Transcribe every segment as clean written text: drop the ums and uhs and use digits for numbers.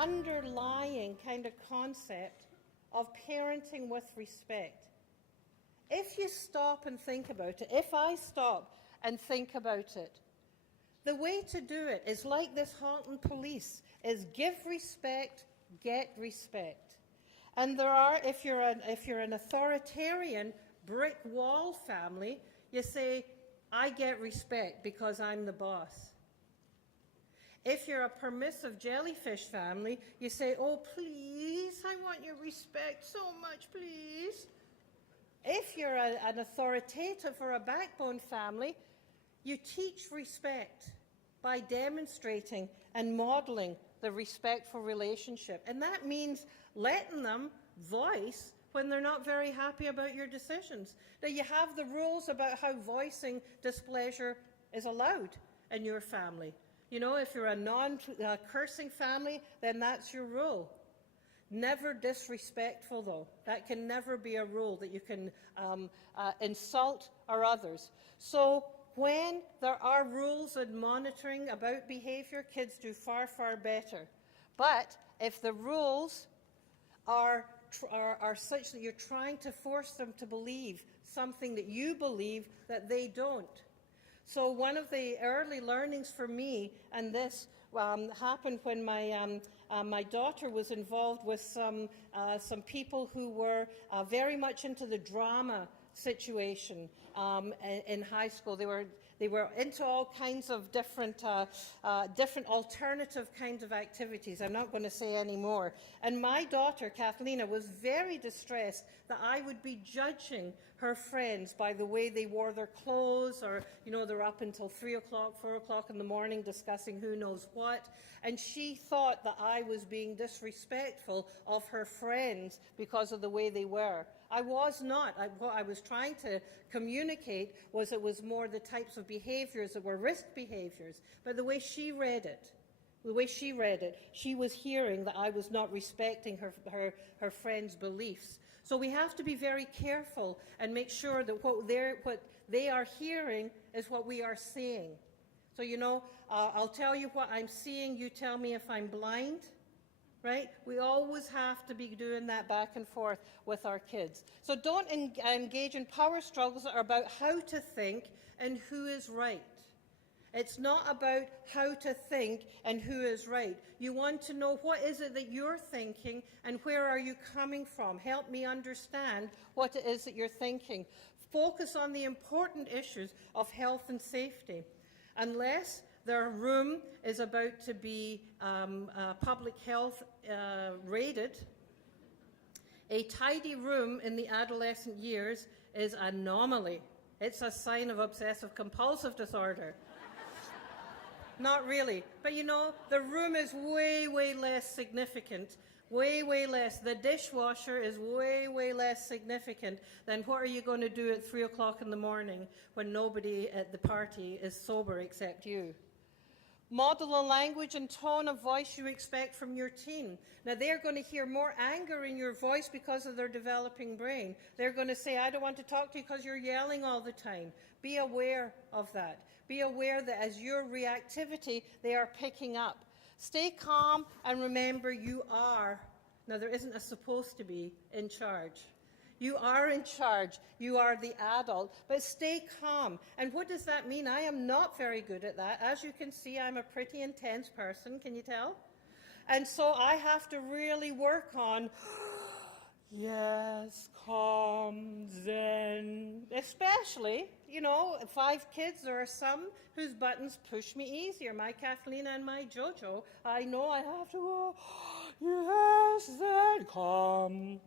underlying kind of concept of parenting with respect. If you stop and think about it, if I stop and think about it, the way to do it is like this Halton police, is give respect, get respect. And there are, if you're an authoritarian brick wall family, you say, I get respect because I'm the boss. If you're a permissive jellyfish family, you say, oh, please, I want your respect so much, please. If you're an authoritative or a backbone family, you teach respect by demonstrating and modeling the respectful relationship. And that means letting them voice when they're not very happy about your decisions. Now, you have the rules about how voicing displeasure is allowed in your family. You know, if you're a non-cursing family, then that's your rule. Never disrespectful, though. That can never be a rule, that you can insult or others. So when there are rules and monitoring about behaviour, kids do far, far better. But if the rules are such that you're trying to force them to believe something that you believe that they don't. So one of the early learnings for me, and this happened when my daughter was involved with some people who were very much into the drama situation in high school. They were into all kinds of different alternative kinds of activities. I'm not going to say any more. And my daughter, Kathleen, was very distressed that I would be judging her friends by the way they wore their clothes, or, you know, they're up until 3 o'clock, 4 o'clock in the morning discussing who knows what. And she thought that I was being disrespectful of her friends because of the way they were. I was not. What I was trying to communicate was it was more the types of behaviours that were risk behaviours. But the way she read it, she was hearing that I was not respecting her friends' beliefs. So we have to be very careful and make sure that what they are hearing is what we are seeing. So, you know, I'll tell you what I'm seeing, you tell me if I'm blind. Right? We always have to be doing that back and forth with our kids. So don't engage in power struggles that are about how to think and who is right. It's not about how to think and who is right. You want to know what is it that you're thinking and where are you coming from. Help me understand what it is that you're thinking. Focus on the important issues of health and safety. Unless their room is about to be public health rated, a tidy room in the adolescent years is an anomaly. It's a sign of obsessive compulsive disorder. Not really. But you know, the room is way, way less significant. Way, way less. The dishwasher is way, way less significant than what are you going to do at 3 o'clock in the morning when nobody at the party is sober except you. Model the language and tone of voice you expect from your teen. Now, they're going to hear more anger in your voice because of their developing brain. They're going to say, I don't want to talk to you because you're yelling all the time. Be aware of that. Be aware that as your reactivity, they are picking up. Stay calm and remember you are, now there isn't a supposed to be, in charge. You are in charge. You are the adult. But stay calm. And what does that mean? I am not very good at that. As you can see, I'm a pretty intense person. Can you tell? And so I have to really work on, yes, calm, zen. Especially, you know, 5 kids, there are some whose buttons push me easier. My Kathleen and my Jojo, I know I have to go, yes, zen, calm.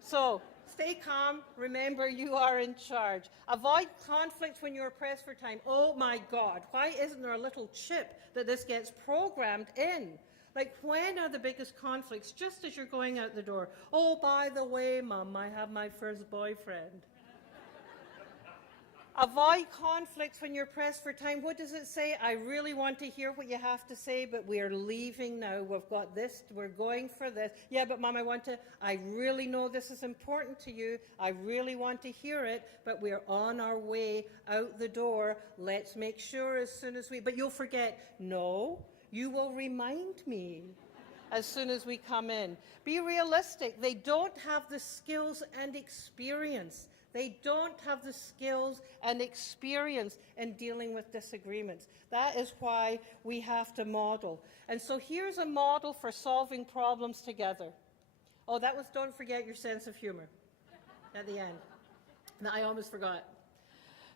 So, stay calm. Remember, you are in charge. Avoid conflict when you're pressed for time. Oh, my God. Why isn't there a little chip that this gets programmed in? Like, when are the biggest conflicts? Just as you're going out the door. Oh, by the way, Mum, I have my first boyfriend. Avoid conflicts when you're pressed for time. What does it say? I really want to hear what you have to say, but we're leaving now. We've got this. We're going for this. Yeah, but Mum, I really know this is important to you. I really want to hear it, but we're on our way out the door. Let's make sure as soon as but you'll forget. No, you will remind me. as soon as we come in. Be realistic. They don't have the skills and experience. They don't have the skills and experience in dealing with disagreements. That is why we have to model. And so here's a model for solving problems together. Oh, that was, don't forget your sense of humor at the end. That I almost forgot.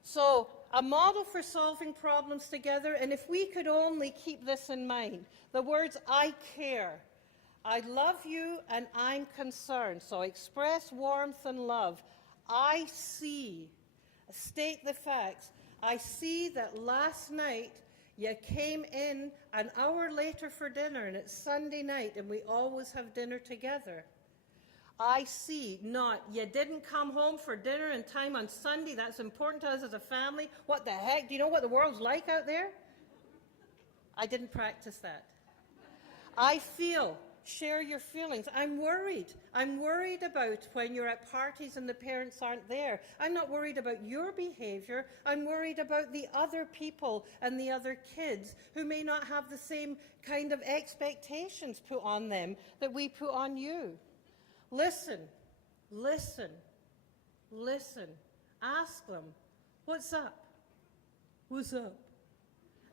So, a model for solving problems together, and if we could only keep this in mind, the words I care, I love you and I'm concerned. So express warmth and love. I see, state the facts. I see that last night you came in an hour later for dinner and it's Sunday night and we always have dinner together. I see, not, you didn't come home for dinner in time on Sunday. That's important to us as a family. What the heck? Do you know what the world's like out there? I didn't practice that. I feel, share your feelings. I'm worried. I'm worried about when you're at parties and the parents aren't there. I'm not worried about your behavior. I'm worried about the other people and the other kids who may not have the same kind of expectations put on them that we put on you. Listen, listen, listen. Ask them, what's up? What's up?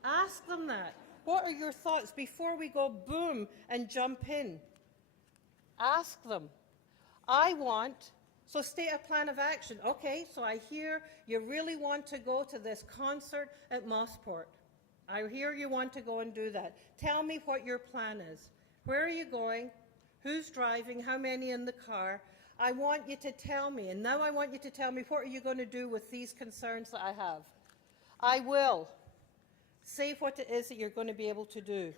Ask them that. What are your thoughts before we go boom and jump in? Ask them. I want, so state a plan of action. Okay, so I hear you really want to go to this concert at Mossport. I hear you want to go and do that. Tell me what your plan is. Where are you going? Who's driving? How many in the car? I want you to tell me, and now I want you to tell me what are you going to do with these concerns that I have. I will. Say what it is that you're going to be able to do.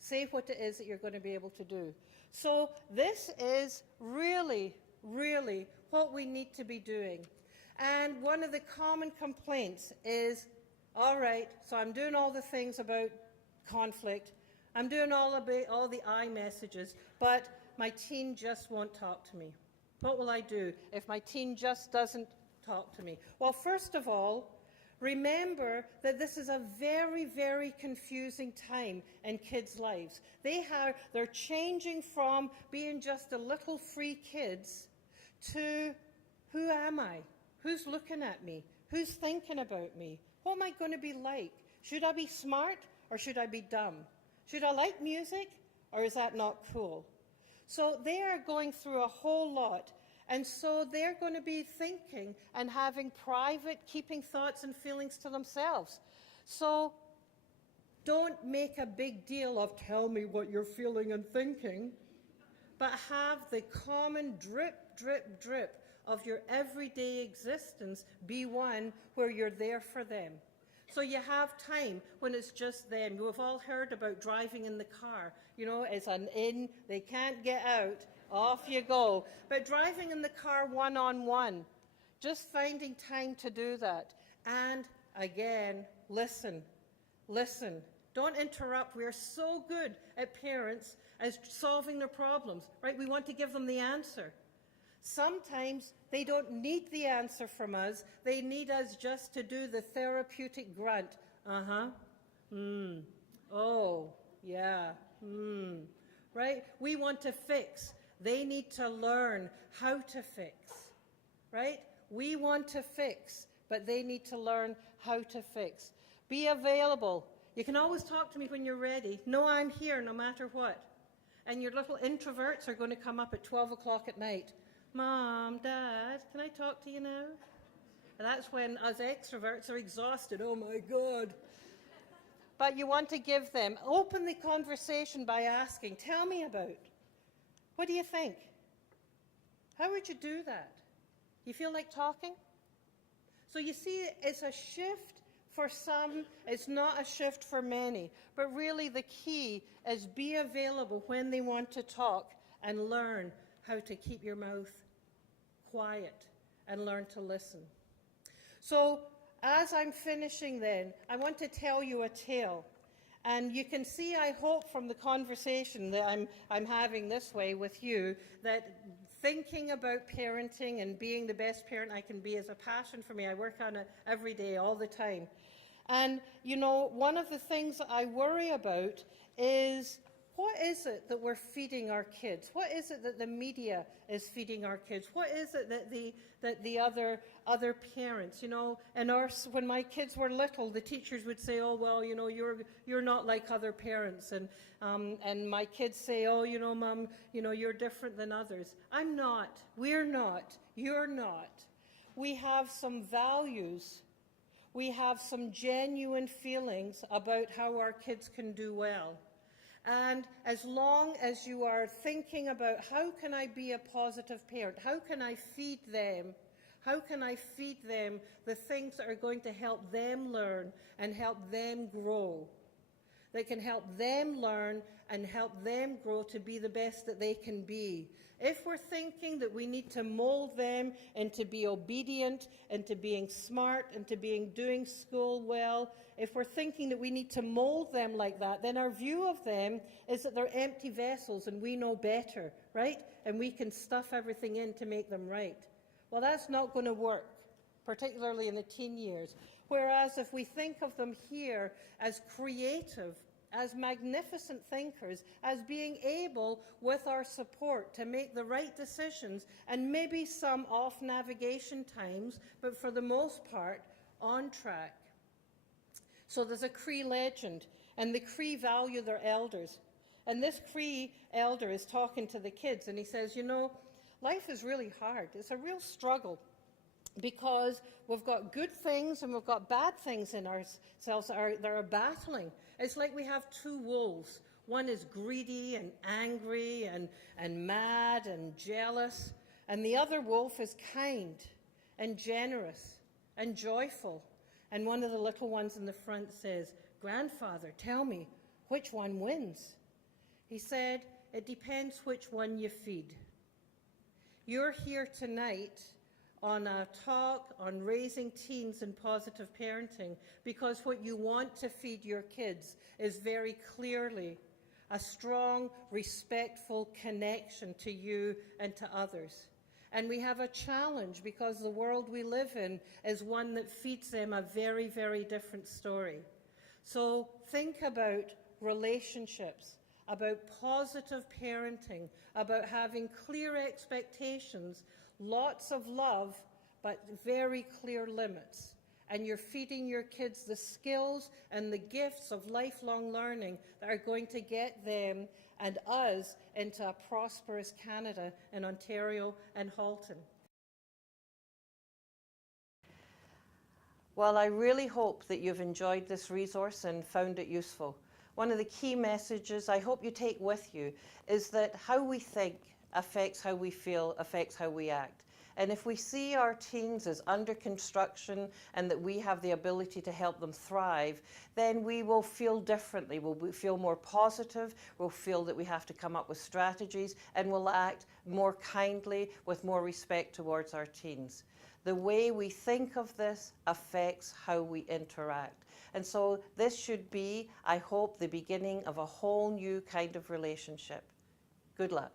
Say what it is that you're going to be able to do. So this is really, really what we need to be doing. And one of the common complaints is, all right, so I'm doing all the things about conflict. I'm doing all the I messages, but my teen just won't talk to me. What will I do if my teen just doesn't talk to me? Well, first of all, remember that this is a very, very confusing time in kids' lives. They're changing from being just a little free kids to who am I? Who's looking at me? Who's thinking about me? What am I going to be like? Should I be smart or should I be dumb? Should I like music, or is that not cool? So they are going through a whole lot, and so they're going to be thinking and having private, keeping thoughts and feelings to themselves. So don't make a big deal of tell me what you're feeling and thinking, but have the common drip, drip, drip of your everyday existence be one where you're there for them. So you have time when it's just them. You have all heard about driving in the car. You know, it's an in, they can't get out, off you go. But driving in the car one-on-one, just finding time to do that. And again, listen, listen. Don't interrupt. We are so good at parents as solving their problems, right? We want to give them the answer. Sometimes they don't need the answer from us. They need us just to do the therapeutic grunt. Uh-huh. Oh, yeah. Right? We want to fix. They need to learn how to fix. Right? We want to fix, but they need to learn how to fix. Be available. You can always talk to me when you're ready. No, I'm here no matter what. And your little introverts are going to come up at 12 o'clock at night. Mom, Dad, can I talk to you now? And that's when us extroverts are exhausted. Oh my God. But you want to give them, open the conversation by asking, tell me about, what do you think? How would you do that? You feel like talking? So you see, it's a shift for some, it's not a shift for many. But really the key is be available when they want to talk and learn how to keep your mouth quiet and learn to listen. So as I'm finishing then, I want to tell you a tale. And you can see, I hope, from the conversation that I'm having this way with you, that thinking about parenting and being the best parent I can be is a passion for me. I work on it every day, all the time. And, you know, one of the things that I worry about is What is it that we're feeding our kids? What is it that the media is feeding our kids? What is it that the other parents, and when my kids were little, the teachers would say, "Oh well, you're not like other parents," and my kids say, "Oh, Mum, you're different than others." I'm not. We're not. You're not. We have some values. We have some genuine feelings about how our kids can do well. And as long as you are thinking about how can I be a positive parent, how can I feed them, the things that are going to help them learn and help them grow, that can help them learn and help them grow to be the best that they can be. If we're thinking that we need to mold them into be obedient, into being smart, into doing school well, if we're thinking that we need to mold them like that, then our view of them is that they're empty vessels and we know better, right? And we can stuff everything in to make them right. Well, that's not going to work, particularly in the teen years. Whereas if we think of them here as creative, as magnificent thinkers, as being able, with our support, to make the right decisions, and maybe some off navigation times, but for the most part, on track. So there's a Cree legend, and the Cree value their elders. And this Cree elder is talking to the kids, and he says, life is really hard. It's a real struggle, because we've got good things and we've got bad things in ourselves that are battling. It's like we have two wolves. One is greedy and angry and mad and jealous, and the other wolf is kind and generous and joyful. And one of the little ones in the front says, "Grandfather, tell me, which one wins?" He said, "It depends which one you feed." You're here tonight on a talk on raising teens and positive parenting because what you want to feed your kids is very clearly a strong, respectful connection to you and to others. And we have a challenge because the world we live in is one that feeds them a very, very different story. So think about relationships, about positive parenting, about having clear expectations, lots of love, but very clear limits. And you're feeding your kids the skills and the gifts of lifelong learning that are going to get them and us into a prosperous Canada in Ontario and Halton. Well, I really hope that you've enjoyed this resource and found it useful. One of the key messages I hope you take with you is that how we think affects how we feel, affects how we act. And if we see our teens as under construction and that we have the ability to help them thrive, then we will feel differently. We'll feel more positive. We'll feel that we have to come up with strategies, and we'll act more kindly with more respect towards our teens. The way we think of this affects how we interact. And so this should be, I hope, the beginning of a whole new kind of relationship. Good luck.